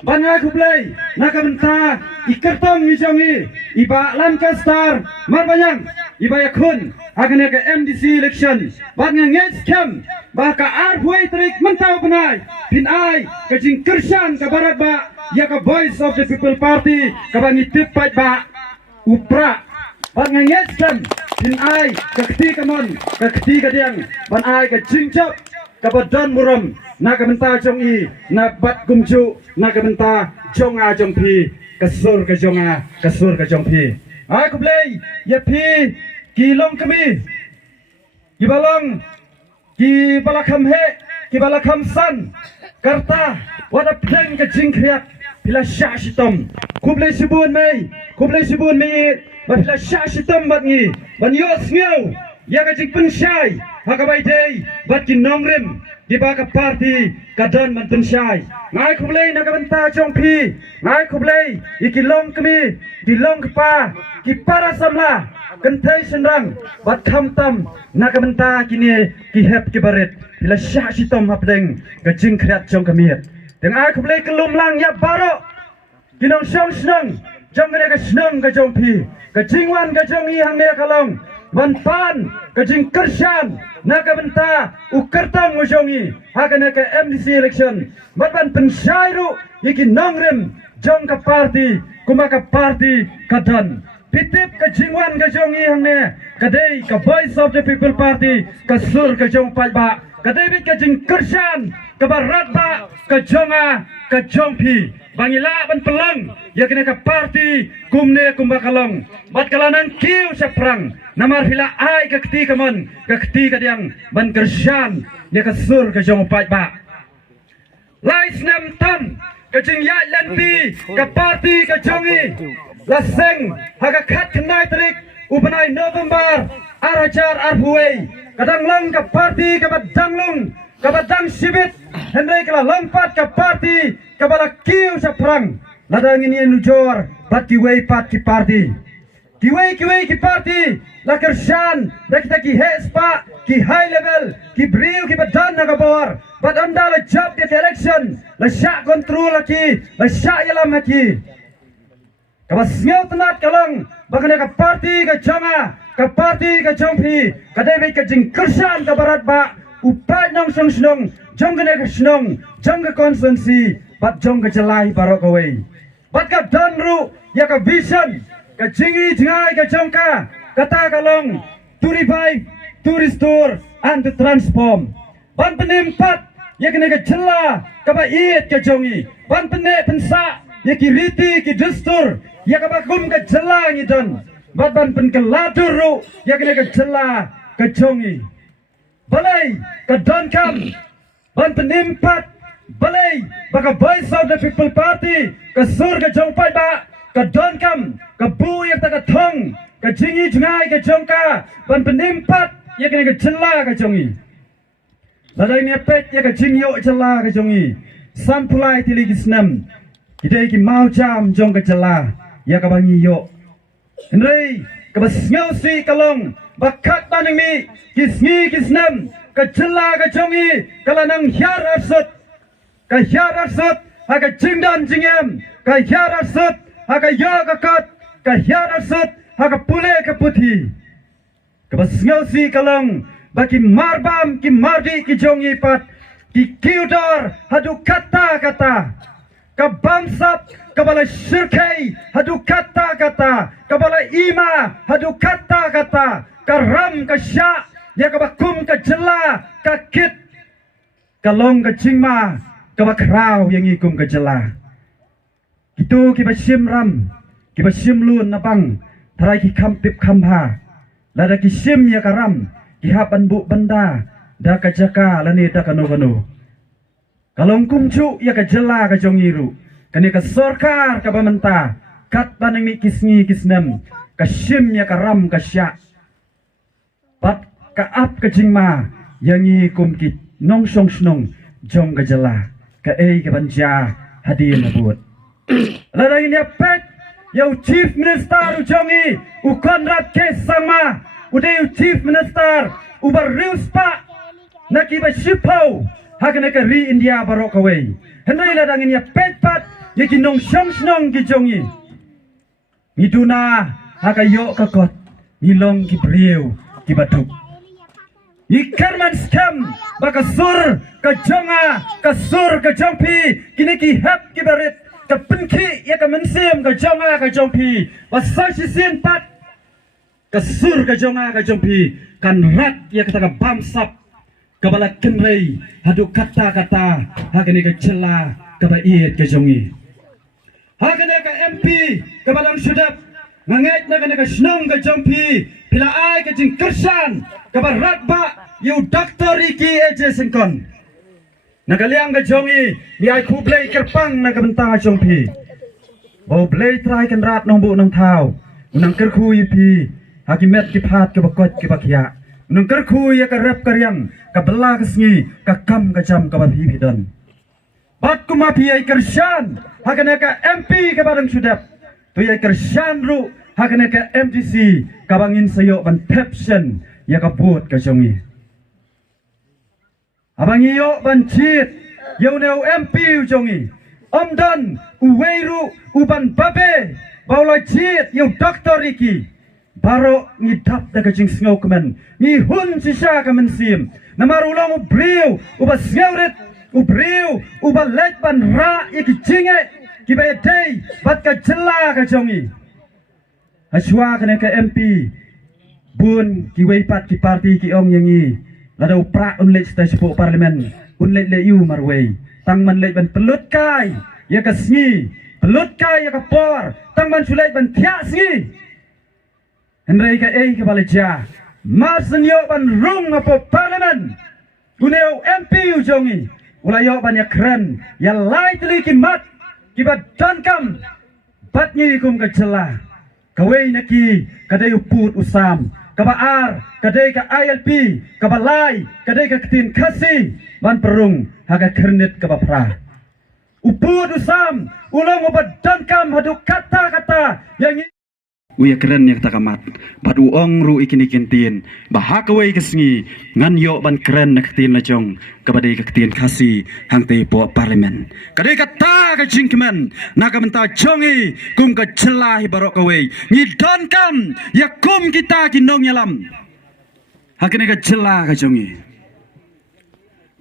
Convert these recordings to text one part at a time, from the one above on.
banyak kublai nak benta ikertong mijongi iba Lancaster marbanyang iba yakun akan ke MDC election banyak ngeskem baka arhuai trik mentau benai bin ai ke jingkersan ke barat ba ya ke Voice of the People Party ke bangi tipai ba upra banyak ngeskem bin ai ke ketiga mon ke ketiga diang ban ai ke jingcap kabadan muram nak benta jong i nak bat gumju nak benta jonga jong pi kasur ke jonga kasur ke jong pi aku blai ya pi kilong kami kibalong ki balakam he ki balakam san karta wada pleng ke jingkriat bila syashitom kublai sibun mai bila syashitom bat ngi ban yos ngau ya ka jing pensyai hakabai day bat ki nongrim di baka party kadan man pensyai ngai kublai nak benta jong pi ngai kublai ikilong kami dilong kepa ki para samla kentai senrang bat kham tam nak benta kini ki hep ki baret bila syashi tom hapdeng gajing kriat jong kami deng ai kublai kelum lang ya baro kinong syong senang jong ka senang ka jong pi gajingwan ka jong i hang ne kalong Banpan kajing kersan nak benta ukertang ujongi hakan ke MDC election ban pensairu iki nongrim jong ka party kuma ka party kadan pitip kajingwan kajongi hangne kadai ka Voice of the People Party kasur kajong palba kadai bit kajing kersan ka barat ba kajonga kajongpi bangila ban pelang ya kena ka party kumne kumbakalong bat kalanan kiu saprang namar hila ai ka ketika mon ka ketika diang ban kersan ya kasur kajong palba lais nam tam kajing ya lanti ka party kajongi laseng haga khat kenai trik upanai November arajar arhuai kadang lang ka party ka badanglung ka badang sibit hendai kala lompat ka party ka bala kiu sa perang ladang ini nujor bat kiwei pat ki party kiwei ki party la kersan dak kita ki hespa ki high level ki briu ki badan na kabor bat anda la job ke election la syak control laki la syak yalam laki kabas ngau tenat kalong bagane ka party ka jonga ka party ka jongpi ka debit ka jing kersan ka barat ba upat nong song snong jong ka ka snong jong ka konsensi bat jong ka jalai barok away bat ka danru ya ka vision ka jingi jingai ka jongka kata kalong to revive to restore and to transform ban penimpat ya ka jela ka ba iet ka jongi ban pene pensa ya ki riti ki dustur ya ka bakum ka jela ngidon bat ban pen keladuru ya ka jela ka jongi balai ka don kam ban penimpat balai baka Voice of the People Party ka sur ka jongpai ba ka don kam ka bu yak ta ka thong ka jingi jingai ka jongka ban penimpat ya ka jela ka jongi ladai ne pet ya ka jingyo jela ka jongi sampulai tiligisnam kidai ki mau jam jong ka jela ya ka bangi yo Henry ka basngau si kalong bakat banang mi kisngi kisnam ka jela ka jongi kala nang hyar arsut ka hyar arsut ha ka jingdan jingem ka hyar arsut ha ka yo ka kat ka hyar arsut ha ka pule ka puthi ka basngau si kalong baki marbam ki mardi ki jongi pat ki kiudor hadu kata kata ka bamsap kabala syirkai hadu kata kata kabala ima hadu kata kata karam ka sya ya ka bakum ka jela ka kit kalong ka jingma ka bakrau yang ikum ka jela itu ki basim ram ki basim lun nabang tarai ki kampip kamha lada ki sim ya karam ki hapan bu benda da ka jaka lani da kanu kanu kalong kumcu ya ka jela ka jongiru kani ka sorkar ka bamenta kat banang mi kisngi kisnam ka sim ya karam ka sya pat ka ap ka jingma yangi kum ki nong song snong jong ka jela ka ka banja hadiah nabut ladang ini pet yau chief minister ujongi u Konrad K sama udah chief minister ubar riuspa naki ba shipau hakane ka ri India barok away henry ladang ini pet pat ya kinong shnong kijongi miduna hakayo kakot nilong kibriu kibaduk ikarman scam bakasur kajonga kasur kajongpi kini ki hap kibarit kapenki ya kamensim kajonga kajongpi basasi pat kasur kajonga kajongpi kan rat ya kata bamsap kabala kenrei haduk kata-kata hakene kecela kabaiet kajongi hakene ka MP kabalang sudap ngangait na kana ka snong kajongpi pila ai ka jing kersan kabarat ba yu doktor iki eje sengkon nakaliang kajongi ni ai ku blei kerpang na kabenta kajongpi bau blei trai kan rat nong bu nong thau unang kerku yipi hakimet kipat kabakot kibakia unang kerku ya karep karyang kabela kesngi kakam kajam kabathi bidon bat kumapi ai kersan hakene ka MP kabadang sudap tu ya kersan ru hakene ka MDC kabangin sayo ban pepsen ya kabut kajongi abangi yo ban chit yo neu MP ujongi omdan uweiru uban babe baulo chit yo doktor iki baro ngidap da kajing sngau kemen ni hun sisa kemen sim namarulong ubriu ubas ngauret ubriu ubal lek ban ra iki jinge kibaya day bat ka jela kajongi aswa kena ke MP bun ki weipat ki parti ki ong yangi lada upra unlek sta sepo parlemen unlek le yu marwei tang man lek ban pelut kai ya ka sngi pelut kai ya ka por tang man sulai ban thia sngi henrei ka ei ka balaja mas nyo ban rung apo parlemen kuneu MP ujongi ulayo ban ya keren ya lai teli ki mat ki bat dankam bat nyi kum ka jela kawai naki kadai uput usam kabaar kadai ka ILP kabalai kadai ka ketin kasi man perung haga kernit kabapra uput usam ulang obat dankam hadu kata-kata yang uya keren yang takamat bat uong ru ikini kintin bahakawai kesngi ngan yo ban keren nak tin lajong kabadai ka ketin kasi hang te po parlemen kadai kata ka jingkemen naga menta jongi kum ka celahi barok kawai ni dankam ya kum kita kinong yalam hakene ka celah ka jongi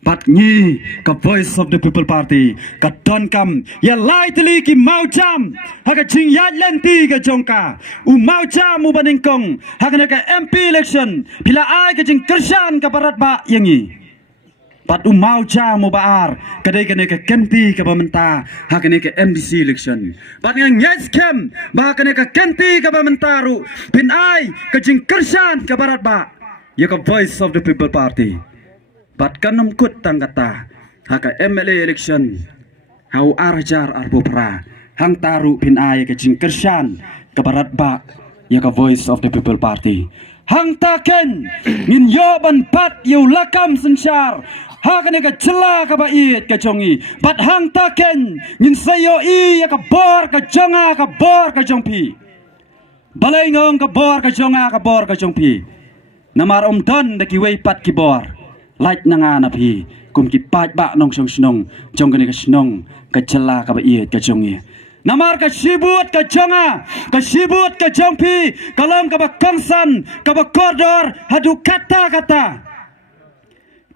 bat nyi ka Voice of the People Party ka dankam ya lai teli ki mau jam haka jing yat lenti ka jongka u mau jam u baningkong hakene ka MP election pila ai ka jing kersan ka barat ba yangi bat u mau jam u baar kadai kene ka kenti ka pementa hakene ka MDC election bat ngang yes kem ba hakene ka kenti ka pementaru pin ai ka jing kersan ka barat ba ya ka Voice of the People Party bat kanum kut tanggata haka MLA election hau arjar arbopra hang taru pin ay ke jing kersan ke barat ba ya ka Voice of the People Party hang taken ngin yo ban pat yo lakam sensar haka ne ka cela ka bait ka jongi bat hang taken ngin sayo i ya ka bor ka jonga ka bor ka jongpi balai ngong ka bor ka jonga ka bor ka jongpi namar don de ki wei pat ki bor like nanga napi kum ki pat ba nong song snong jong kene ka snong ka cela ka bait ka jongi namar ka sibut ka jonga ka sibut ka jongpi kalam ka ba kongsan ka ba koridor hadu kata-kata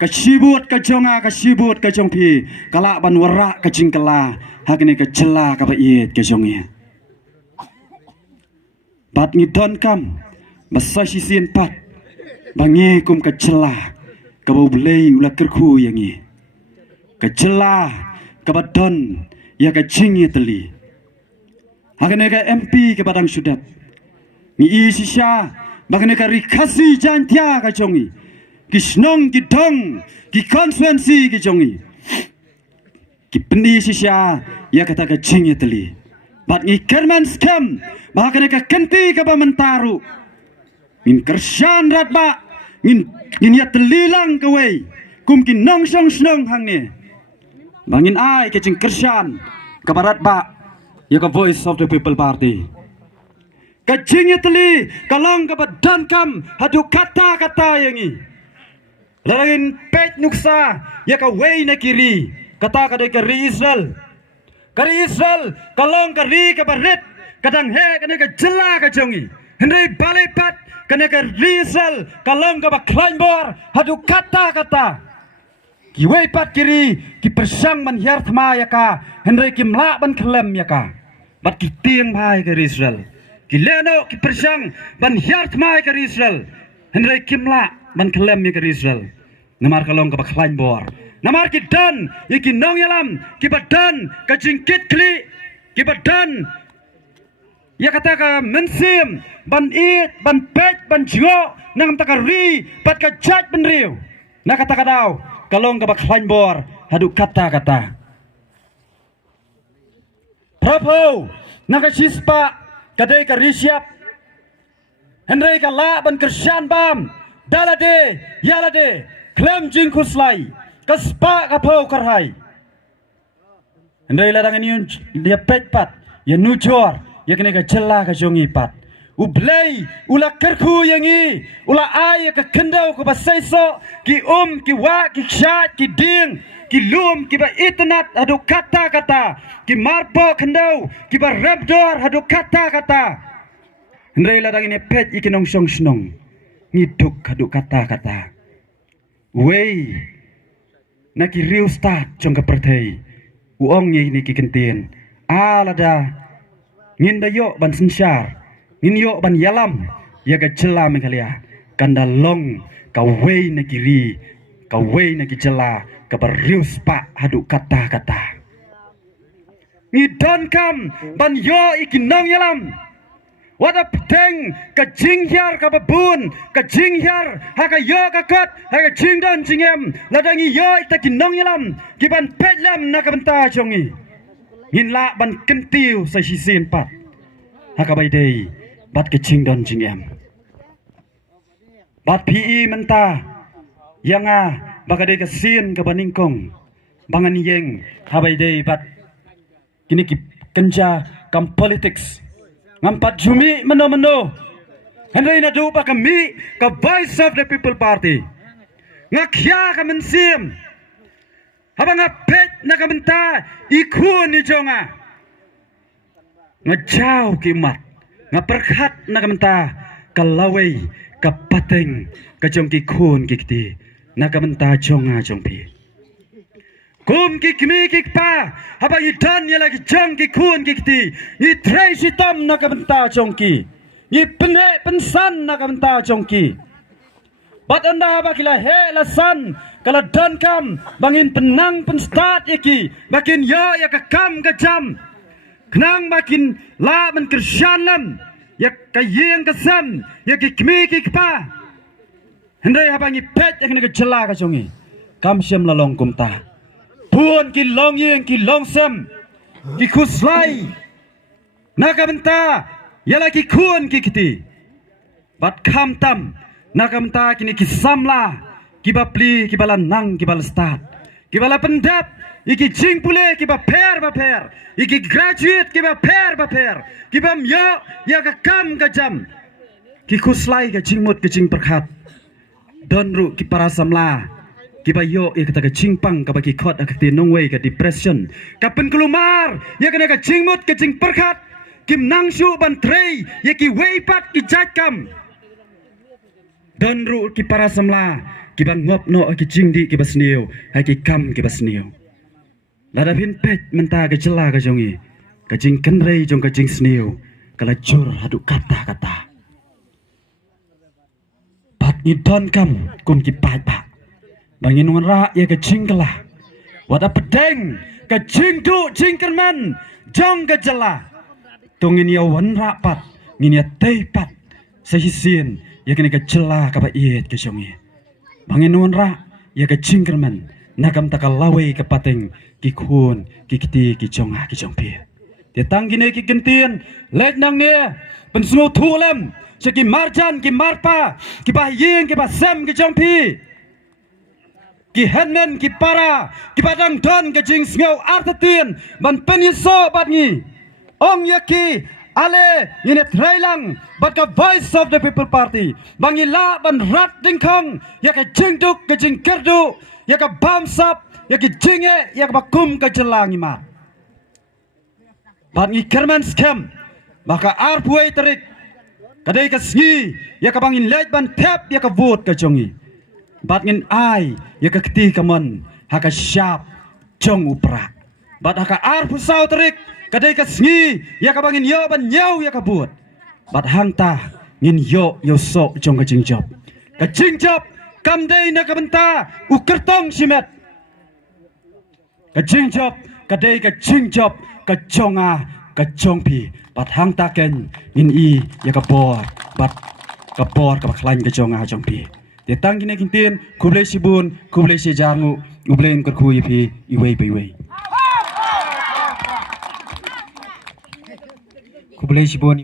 ka sibut ka jonga ka sibut ka jongpi kala ban wara ka jingkala hakene ka cela ka bait ka jongi pat ngidon kam basasi sin pat bangi kum ka cela kabau belai ulah kerku yangi kecela kabadon ya ka jingi teli hakane ka MP ke badang sudap ni isisya bakane ka rikasi jantia ka jongi kisnong ki dong ki konsuensi ki jongi ki pendi sisya ya kata ka jingi teli bat ngi kerman scam bakane ka kenti ka pementaru min kersan ratba ngin ya telilang kawai kum kin nong song snong hang ni bangin ai ke jing kersan ka barat ba ya ka Voice of the People Party ka jing ya teli kalong ka badan kam hadu kata-kata yangi lalangin pet nuksa ya ka wei na kiri kata ka de ka Israel kari Israel kalong kari kabarit kadang he kene ka jela ka jongi Henry balipat kene ka Israel kalong ka baklainbor hadu kata ki weipat kiri ki persang man yarthma yaka Henry kimla ban klem yaka bat ki tiang bhai ka Israel ki leno ki persang ban yarthma ka Israel Henry kimla ban klem yaka Israel namar kalong ka baklainbor namar ki dan iki nong yalam ki badan ka jingkit kli ki badan ya kata ka mensim ban it ban pet ban jingo nang taka ri pat ka jat ban riu na kata kadau kalong ka baklain bor hadu kata Prabu na ka sispa kadai ka risyap Henry ka la ban kersyan bam dalade yalade klem jing kuslai kaspa ka pau karhai Henry ladang ini dia pet pat ya nujor ya kena ka jela ka jongi pat ublay ula kerku yangi ula ay ka kendau ka basaiso ki ki wa ki shat ki ding ki lum ki ba internet adu kata ki marpo kendau ki ba rabdor adu kata Henry ladang ini pet ikinong song snong ngiduk adu kata wey na ki riu start jong ka perthei uong ni ki kentien alada ngin dayo ban sensyar ngin yo ban yalam ya ga jela mekalia kanda long ka wei na kiri ka wei na ki jela ka barius pa hadu kata ngidon kam ban yo ikinong yalam wada peteng ka jinghyar ka babun ka jinghyar ha ka yo ka kot ha ka jingdon jingem ladangi yo ita kinong yalam kiban petlam na ka benta chongi ngin la ban kentiu sa sisin pat haka bai dei bat ke chingdon jingem bat pi menta yanga bagade ka sin ka baningkong bangan yeng habai dei bat kini ki kenja kam politics ngampat jumi meno Henry na du pa kami ka Voice of the People Party ngakya ka mensim habang apet na kamenta ikun ni jonga ngajaw kimat ngaperkat na kamenta kalaway kapateng kajong kikun kikti na kamenta jonga jongpi kum kikmi kikpa habang idan ya lagi jong kikun kikti ni tracy tom na kamenta jongki ni pene pensan na kamenta jongki bat anda bakila he lasan kalau dan kam bangin penang penstat iki makin ya kam kejam kenang makin la men kersyalam ya kayeng kesam ya kikmi kikpa hendai habangi pet yang kena jela ka jongi kam syam lalong kumta pun ki long yeng ki long sem ki kuslai naka benta ya lagi kun ki kiti bat kam tam naka benta kini kisamla kiba pli kiba lanang kiba lestat kiba la pendap iki jing pule kiba per iki graduate kiba per kiba myo ya ka kam ka jam ki kuslai ka jingmut ka jing perkhat donru ki para samla kiba yo ya kata ka jingpang ka bagi khot ka tinong wei ka depression ka pen kelumar ya kena ka jingmut ka jing perkhat kim nangshu ban trei ya ki wei pat ki jatkam donru ki para samla kiba ngop no ki jingdi kiba sniu ha ki kam kiba sniu lada pin pet menta ka jela ka jongi ka jing kenrei jong ka jing sniu kala jur hadu kata pat ni don kam kum ki pat pa bangin wanra ya ka jing kala wada pedeng ka jing du jing kerman jong ka jela tungin ya wanra pat ngin ya tei pat sahisin ya kene ka jela ka ba iet ka jongi bangin wanra ya ka jing kerman nakam takalawe ka pateng ki khun ki kiti ki jonga ki jongpi dia tanggine ki gentien lek nang ne pensu thulam seki marjan ki marpa ki bahyeng ki basem ki jongpi ki hannen ki para ki padang don ki jing ngau artatien ban peniso batngi ong yaki ale ini trailang bat ka Voice of the People Party bangila ban rat dingkong ya ka jingduk ka jing kerdu ya ka bamsap ya ki jinge ya ka bakum ka jelangi mat bat ngi kerman scam maka arpuai terik kadai ka sngi ya ka bangin leit ban tap ya ka vote ka jongi bat ngin ai ya ka keti ka man haka syap jong upra bat haka arpu sau terik kadai ka sngi ya ka bangin yo ban nyau ya ka vote bat hangta ngin yo sok jong ka jingjop kam dei na ka benta ukertong simet ka jingjop kadai ka jingjop ka jonga ka jongpi bat hang taken in i ya ka por bat ka por ka khlain ka jonga jongpi te tang kine kintin kublai sibun kublai se jangu ublen kar khu ipi iwei beiwei kublai sibun